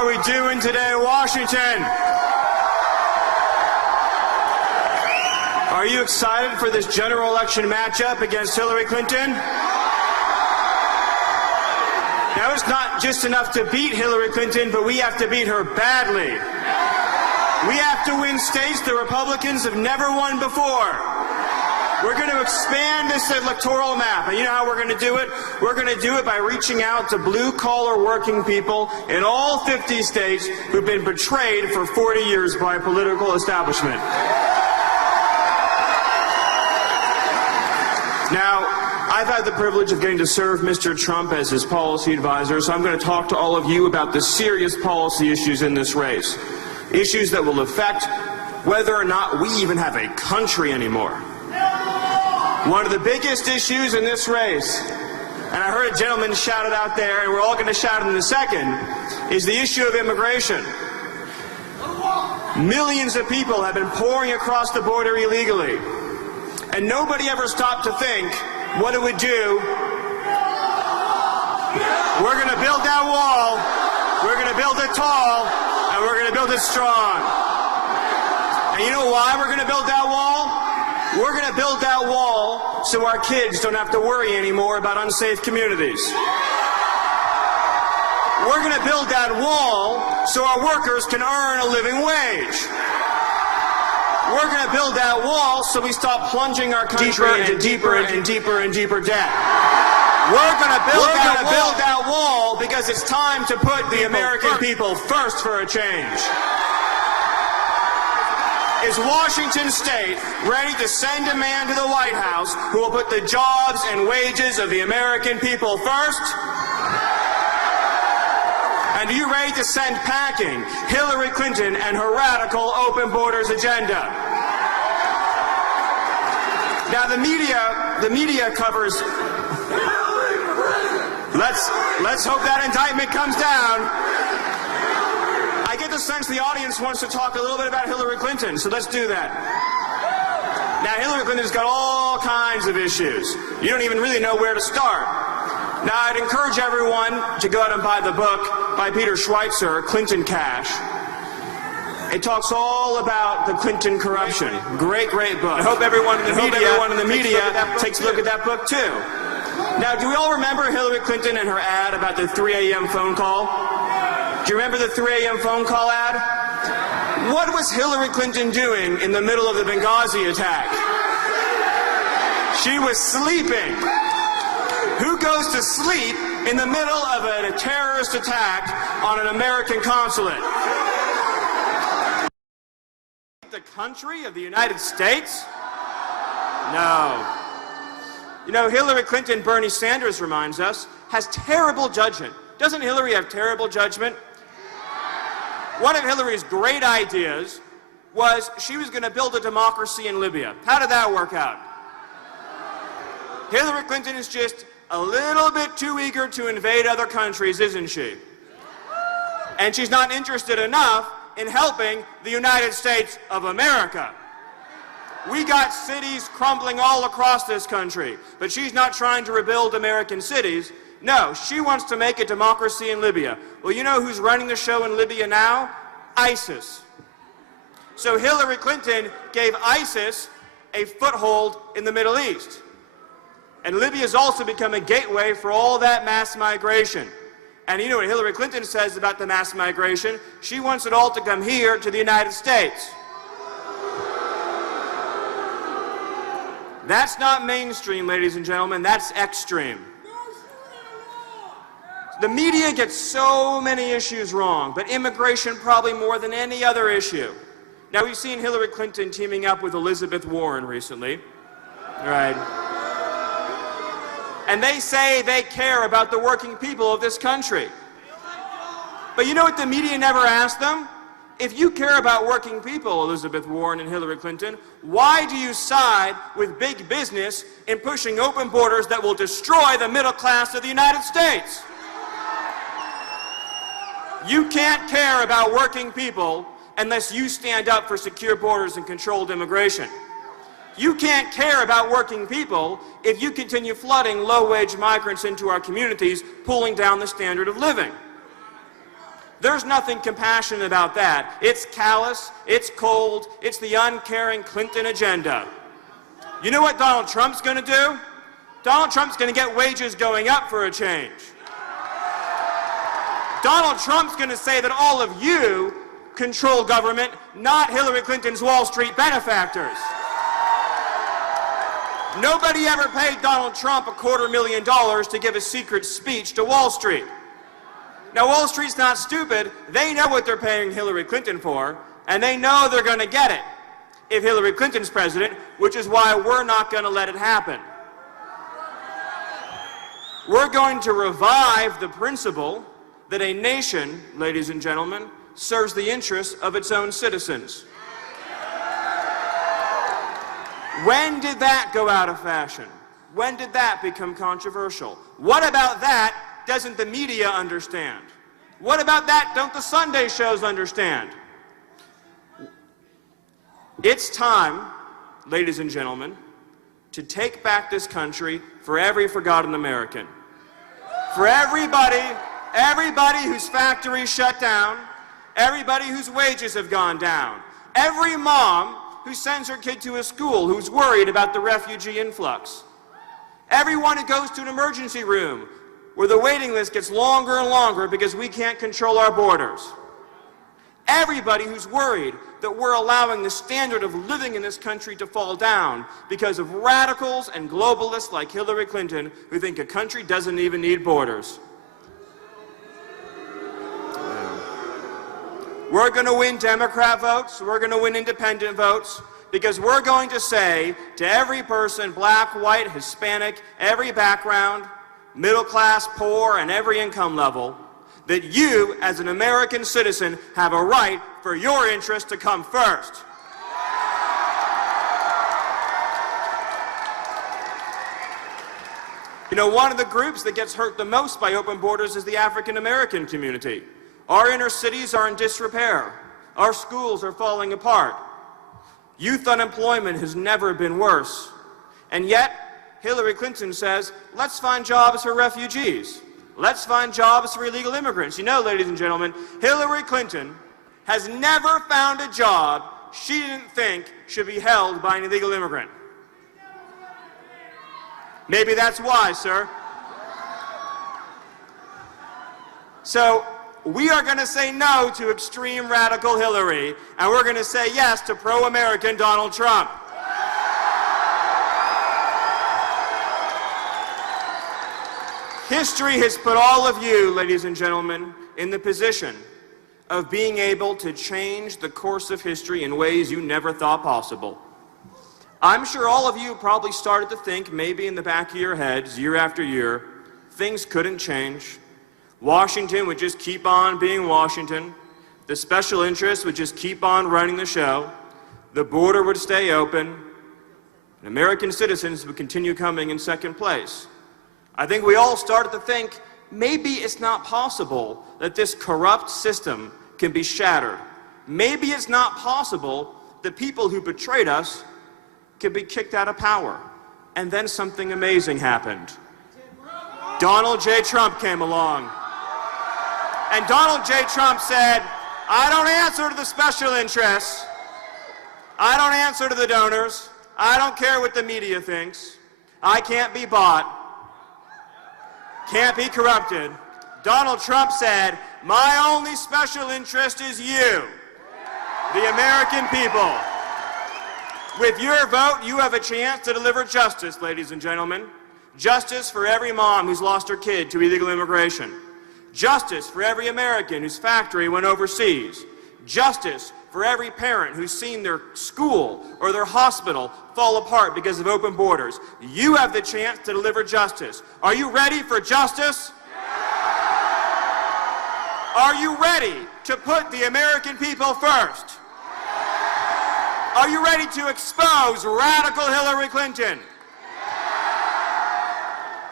How are we doing today, Washington? Are you excited for this general election matchup against Hillary Clinton? Now, it's not just enough to beat Hillary Clinton, but we have to beat her badly. We have to win states the Republicans have never won before. We're going to expand this electoral map. And you know how we're going to do it? We're going to do it by reaching out to blue-collar working people in all 50 states who've been betrayed for 40 years by a political establishment. Now, I've had the privilege of getting to serve Mr. Trump as his policy advisor, so I'm going to talk to all of you about the serious policy issues in this race. Issues that will affect whether or not we even have a country anymore. One of the biggest issues in this race, and I heard a gentleman shout it out there, and we're all going to shout it in a second, is the issue of immigration. Millions of people have been pouring across the border illegally, and nobody ever stopped to think what it would do. We're going to build that wall, we're going to build it tall, and we're going to build it strong. And you know why we're going to build that wall? We're going to build that wall so our kids don't have to worry anymore about unsafe communities. We're going to build that wall so our workers can earn a living wage. We're going to build that wall so we stop plunging our country into deeper and deeper and deeper debt. We're going to build that wall because it's time to put the American people first for a change. Is Washington State ready to send a man to the White House who will put the jobs and wages of the American people first? And are you ready to send packing Hillary Clinton and her radical open borders agenda? Now the media covers. Let's hope that indictment comes down. I get the sense the audience wants to talk a little bit about Hillary Clinton, so let's do that. Now, Hillary Clinton's got all kinds of issues. You don't even really know where to start. Now, I'd encourage everyone to go out and buy the book by Peter Schweitzer, Clinton Cash. It talks all about the Clinton corruption. Great book. I hope everyone in the media takes a look at that book, too. Now, do we all remember Hillary Clinton and her ad about the 3 a.m. phone call? Do you remember the 3 a.m. phone call ad? What was Hillary Clinton doing in the middle of the Benghazi attack? She was sleeping. Who goes to sleep in the middle of a terrorist attack on an American consulate? The country of the United States? No. You know, Hillary Clinton, Bernie Sanders reminds us, has terrible judgment. Doesn't Hillary have terrible judgment? One of Hillary's great ideas was she was going to build a democracy in Libya. How did that work out? Hillary Clinton is just a little bit too eager to invade other countries, isn't she? And she's not interested enough in helping the United States of America. We got cities crumbling all across this country, but she's not trying to rebuild American cities. No, she wants to make a democracy in Libya. Well, you know who's running the show in Libya now? ISIS. So Hillary Clinton gave ISIS a foothold in the Middle East. And Libya has also become a gateway for all that mass migration. And you know what Hillary Clinton says about the mass migration? She wants it all to come here to the United States. That's not mainstream, ladies and gentlemen. That's extreme. The media gets so many issues wrong, but immigration probably more than any other issue. Now, we've seen Hillary Clinton teaming up with Elizabeth Warren recently. Right. And they say they care about the working people of this country. But you know what the media never asked them? If you care about working people, Elizabeth Warren and Hillary Clinton, why do you side with big business in pushing open borders that will destroy the middle class of the United States? You can't care about working people unless you stand up for secure borders and controlled immigration. You can't care about working people if you continue flooding low-wage migrants into our communities, pulling down the standard of living. There's nothing compassionate about that. It's callous, it's cold, it's the uncaring Clinton agenda. You know what Donald Trump's going to do? Donald Trump's going to get wages going up for a change. Donald Trump's going to say that all of you control government, not Hillary Clinton's Wall Street benefactors. Nobody ever paid Donald Trump $250,000 to give a secret speech to Wall Street. Now, Wall Street's not stupid. They know what they're paying Hillary Clinton for, and they know they're going to get it if Hillary Clinton's president, which is why we're not going to let it happen. We're going to revive the principle that a nation, ladies and gentlemen, serves the interests of its own citizens. When did that go out of fashion? When did that become controversial? What about that doesn't the media understand? What about that don't the Sunday shows understand? It's time, ladies and gentlemen, to take back this country for every forgotten American. For everybody whose factories shut down, everybody whose wages have gone down, every mom who sends her kid to a school who's worried about the refugee influx, everyone who goes to an emergency room where the waiting list gets longer and longer because we can't control our borders, everybody who's worried that we're allowing the standard of living in this country to fall down because of radicals and globalists like Hillary Clinton who think a country doesn't even need borders. We're going to win Democrat votes, we're going to win independent votes, because we're going to say to every person, black, white, Hispanic, every background, middle class, poor, and every income level, that you, as an American citizen, have a right for your interest to come first. You know, one of the groups that gets hurt the most by open borders is the African American community. Our inner cities are in disrepair. Our schools are falling apart. Youth unemployment has never been worse. And yet, Hillary Clinton says, let's find jobs for refugees. Let's find jobs for illegal immigrants. You know, ladies and gentlemen, Hillary Clinton has never found a job she didn't think should be held by an illegal immigrant. Maybe that's why, sir. So, we are going to say no to extreme radical Hillary, and we're going to say yes to pro-American Donald Trump. History has put all of you, ladies and gentlemen, in the position of being able to change the course of history in ways you never thought possible. I'm sure all of you probably started to think, maybe in the back of your heads, year after year, things couldn't change. Washington would just keep on being Washington. The special interests would just keep on running the show. The border would stay open. And American citizens would continue coming in second place. I think we all started to think, maybe it's not possible that this corrupt system can be shattered. Maybe it's not possible that people who betrayed us can be kicked out of power. And then something amazing happened. Donald J. Trump came along. And Donald J. Trump said, I don't answer to the special interests. I don't answer to the donors. I don't care what the media thinks. I can't be bought. Can't be corrupted. Donald Trump said, my only special interest is you, the American people. With your vote, you have a chance to deliver justice, ladies and gentlemen. Justice for every mom who's lost her kid to illegal immigration. Justice for every American whose factory went overseas. Justice for every parent who's seen their school or their hospital fall apart because of open borders. You have the chance to deliver justice. Are you ready for justice? Are you ready to put the American people first? Are you ready to expose radical Hillary Clinton?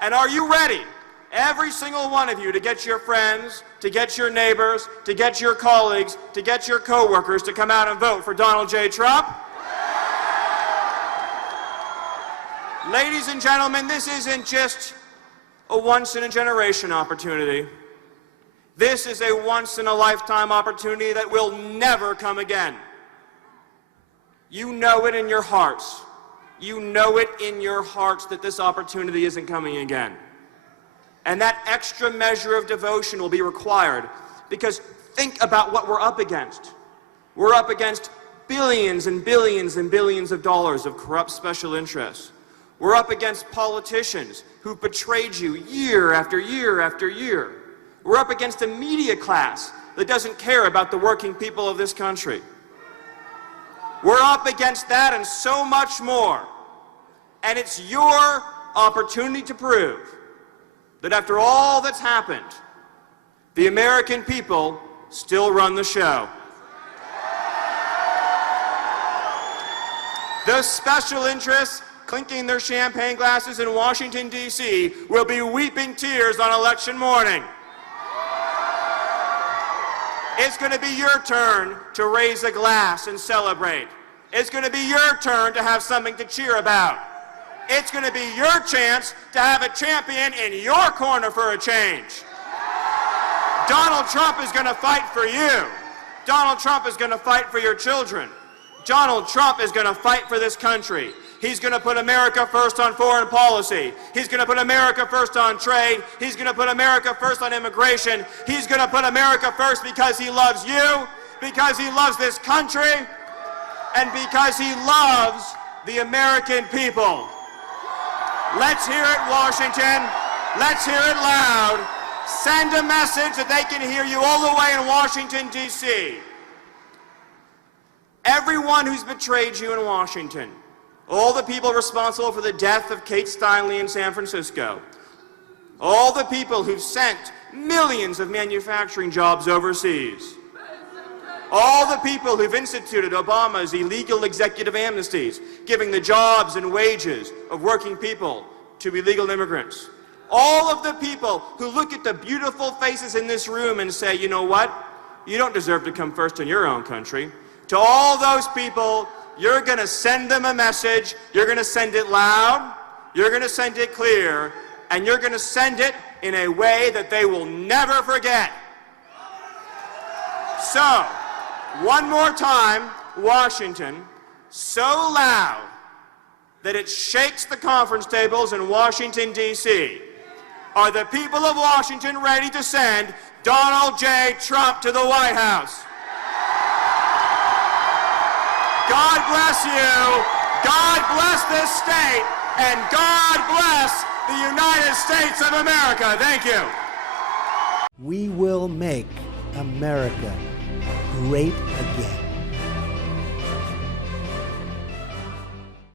And are you ready, every single one of you, to get your friends, to get your neighbors, to get your colleagues, to get your coworkers to come out and vote for Donald J. Trump? Ladies and gentlemen, this isn't just a once-in-a-generation opportunity. This is a once-in-a-lifetime opportunity that will never come again. You know it in your hearts. You know it in your hearts that this opportunity isn't coming again. And that extra measure of devotion will be required, because think about what we're up against. We're up against billions and billions and billions of dollars of corrupt special interests. We're up against politicians who've betrayed you year after year after year. We're up against a media class that doesn't care about the working people of this country. We're up against that and so much more. And it's your opportunity to prove that after all that's happened, the American people still run the show. Those special interests clinking their champagne glasses in Washington, D.C. will be weeping tears on election morning. It's going to be your turn to raise a glass and celebrate. It's going to be your turn to have something to cheer about. It's going to be your chance to have a champion in your corner for a change. Donald Trump is going to fight for you. Donald Trump is going to fight for your children. Donald Trump is going to fight for this country. He's going to put America first on foreign policy. He's going to put America first on trade. He's going to put America first on immigration. He's going to put America first because he loves you, because he loves this country, and because he loves the American people. Let's hear it, Washington. Let's hear it loud. Send a message that they can hear you all the way in Washington, D.C. Everyone who's betrayed you in Washington, all the people responsible for the death of Kate Steinle in San Francisco, all the people who've sent millions of manufacturing jobs overseas, all the people who've instituted Obama's illegal executive amnesties, giving the jobs and wages of working people to illegal immigrants, all of the people who look at the beautiful faces in this room and say, you know what, you don't deserve to come first in your own country. To all those people, you're going to send them a message, you're going to send it loud, you're going to send it clear, and you're going to send it in a way that they will never forget. So, one more time, Washington, so loud that it shakes the conference tables in Washington, D.C. Are the people of Washington ready to send Donald J. Trump to the White House? God bless you, God bless this state, and God bless the United States of America. Thank you. We will make America great again.